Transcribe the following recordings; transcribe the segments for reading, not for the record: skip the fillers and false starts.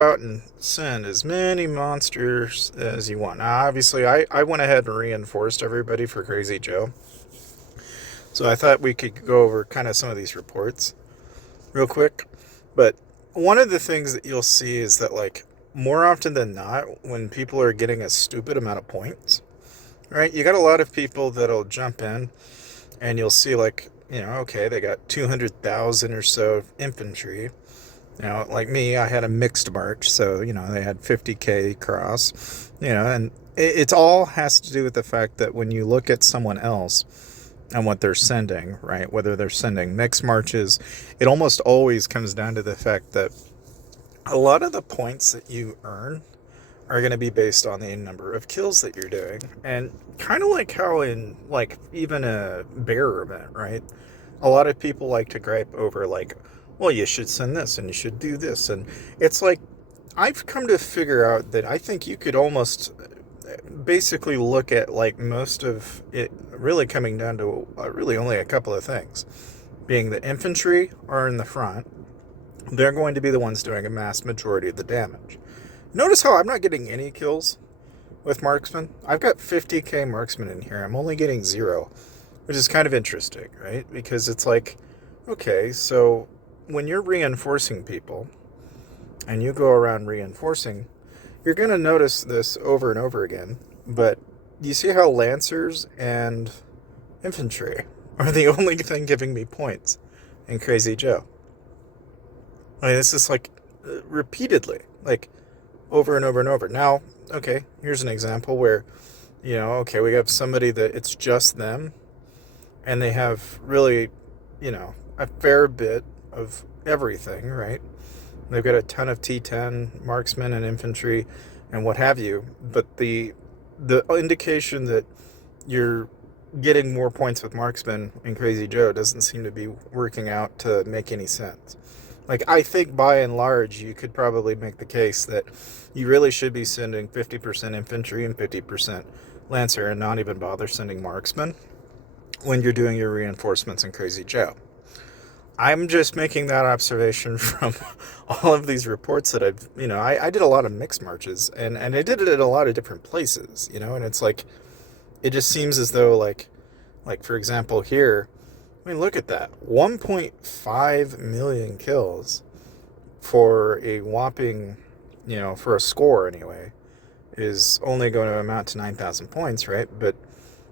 Out and send as many monsters as you want. Now, obviously, I went ahead and reinforced everybody for Crazy Joe. So I thought we could go over kind of some of these reports real quick. But one of the things that you'll see is that, like, more often than not, when people are getting a stupid amount of points, right, you got a lot of people that'll jump in and you'll see, like, okay, they got 200,000 or so infantry. Like me, I had a mixed march, so they had 50K cross, and it all has to do with the fact that when you look at someone else and what they're sending, right, whether they're sending mixed marches, it almost always comes down to the fact that a lot of the points that you earn are going to be based on the number of kills that you're doing. And kind of like how in, like, even a bear event, right? A lot of people like to gripe over, like, well, you should send this and you should do this. And it's like, I've come to figure out that I think you could almost basically look at, like, most of it really coming down to really only a couple of things. Being the infantry are in the front, they're going to be the ones doing a mass majority of the damage. Notice how I'm not getting any kills with marksman. I've got 50k marksman in here. I'm only getting 0, which is kind of interesting, right? Because it's like, okay, so when you're reinforcing people and you go around reinforcing, you're going to notice this over and over again. But you see how lancers and infantry are the only thing giving me points in Crazy Joe. I mean, this is like repeatedly, like over and over and over. Now, okay, here's an example where, okay, we have somebody that it's just them and they have really, a fair bit of everything, right? They've got a ton of T10 marksmen and infantry and what have you, but the indication that you're getting more points with marksmen in Crazy Joe doesn't seem to be working out to make any sense. Like, I think by and large, you could probably make the case that you really should be sending 50% infantry and 50% lancer and not even bother sending marksmen when you're doing your reinforcements in Crazy Joe. I'm just making that observation from all of these reports that I did a lot of mixed marches and I did it at a lot of different places, and it's like, it just seems as though, like for example here, I mean, look at that. 1.5 million kills for a whopping, for a score anyway, is only going to amount to 9,000 points, right? But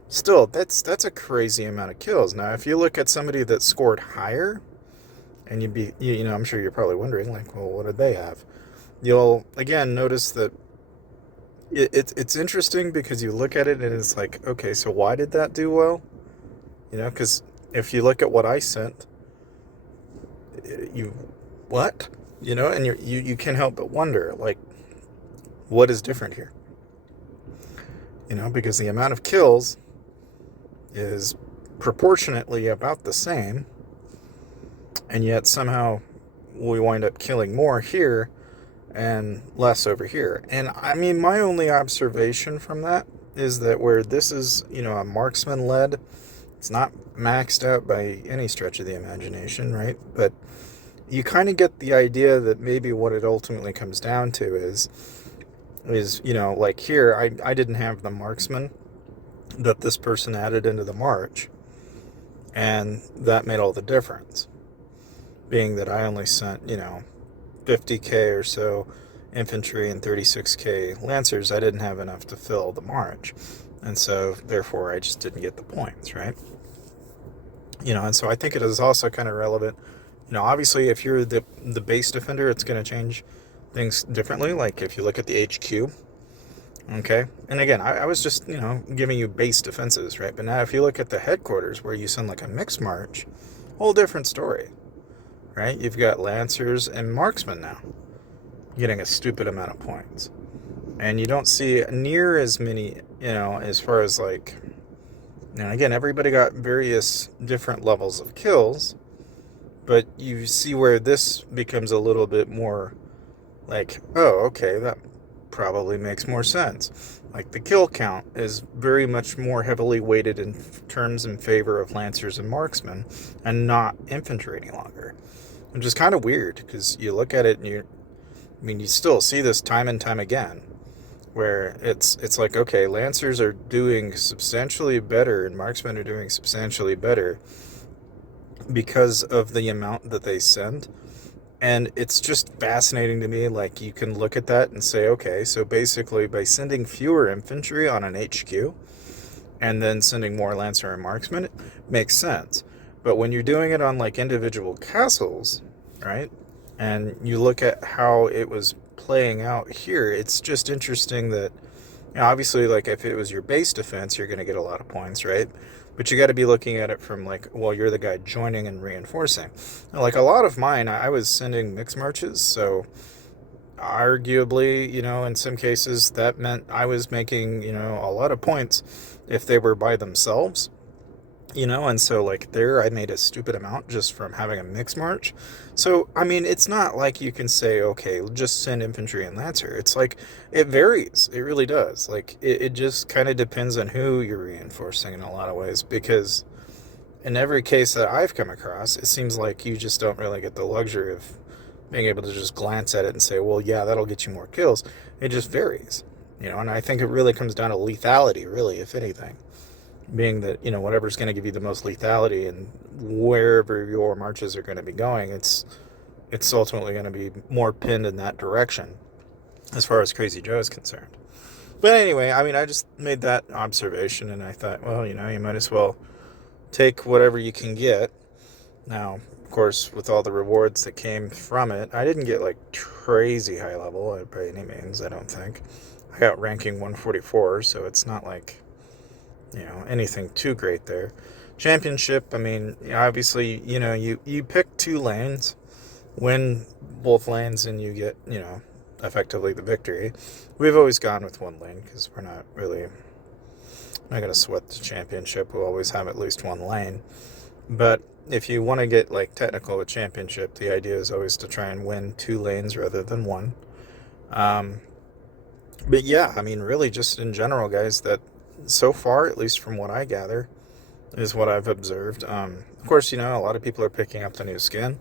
still, that's a crazy amount of kills. Now, if you look at somebody that scored higher, and I'm sure you're probably wondering, like, well, what did they have? You'll, again, notice that it's interesting because you look at it and it's like, okay, so why did that do well? Because if you look at what I sent, you what? And you can't help but wonder, like, what is different here? Because the amount of kills is proportionately about the same, and yet somehow we wind up killing more here and less over here. And I mean, my only observation from that is that where this is, a marksman led, it's not maxed out by any stretch of the imagination, right? But you kind of get the idea that maybe what it ultimately comes down to is like here, I didn't have the marksman that this person added into the march, and that made all the difference, being that I only sent 50k or so infantry and 36k lancers. I didn't have enough to fill the march, and so therefore I just didn't get the points, right? And so I think it is also kind of relevant. Obviously, if you're the base defender, it's going to change things differently. Like if you look at the HQ, okay, and again, I was just giving you base defenses, right? But now if you look at the headquarters where you send like a mixed march, whole different story, right? You've got lancers and marksmen now getting a stupid amount of points, and you don't see near as many, as far as like. Now, again, everybody got various different levels of kills, but you see where this becomes a little bit more like, oh, okay, that probably makes more sense. Like, the kill count is very much more heavily weighted in terms in favor of lancers and marksmen and not infantry any longer, which is kind of weird because you look at it and I mean, you still see this time and time again, where it's like, okay, Lancers are doing substantially better and Marksmen are doing substantially better because of the amount that they send. And it's just fascinating to me. Like, you can look at that and say, okay, so basically by sending fewer infantry on an HQ and then sending more Lancer and Marksmen, it makes sense. But when you're doing it on like individual castles, right, and you look at how it was playing out here, it's just interesting that, you know, obviously, like, if it was your base defense, you're going to get a lot of points, right? But you got to be looking at it from like, well, you're the guy joining and reinforcing. Now, like a lot of mine, I was sending mixed marches, so arguably, you know, in some cases that meant I was making, you know, a lot of points if they were by themselves, you know, and so like there I made a stupid amount just from having a mixed march. So I mean, it's not like you can say, okay, just send infantry and lancer. It's like it varies, it really does. Like it just kind of depends on who you're reinforcing in a lot of ways, because in every case that I've come across, it seems like you just don't really get the luxury of being able to just glance at it and say, well, yeah, that'll get you more kills. It just varies, you know, and I think it really comes down to lethality, really, if anything, being that, you know, whatever's going to give you the most lethality and wherever your marches are going to be going, it's ultimately going to be more pinned in that direction as far as Crazy Joe is concerned. But anyway, I mean, I just made that observation and I thought, well, you know, you might as well take whatever you can get. Now, of course, with all the rewards that came from it, I didn't get like crazy high level by any means, I don't think. I got ranking 144, so it's not like, you know, anything too great there. Championship, I mean, obviously, you know, you pick 2 lanes, win both lanes, and you get, you know, effectively the victory. We've always gone with 1 lane because we're not going to sweat the championship. We'll always have at least 1 lane. But if you want to get like technical with championship, the idea is always to try and win 2 lanes rather than 1. But yeah, I mean, really, just in general, guys, that so far, at least from what I gather, is what I've observed. Of course, you know, a lot of people are picking up the new skin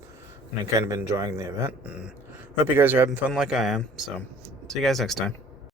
and I'm kind of enjoying the event. And hope you guys are having fun like I am. So, see you guys next time.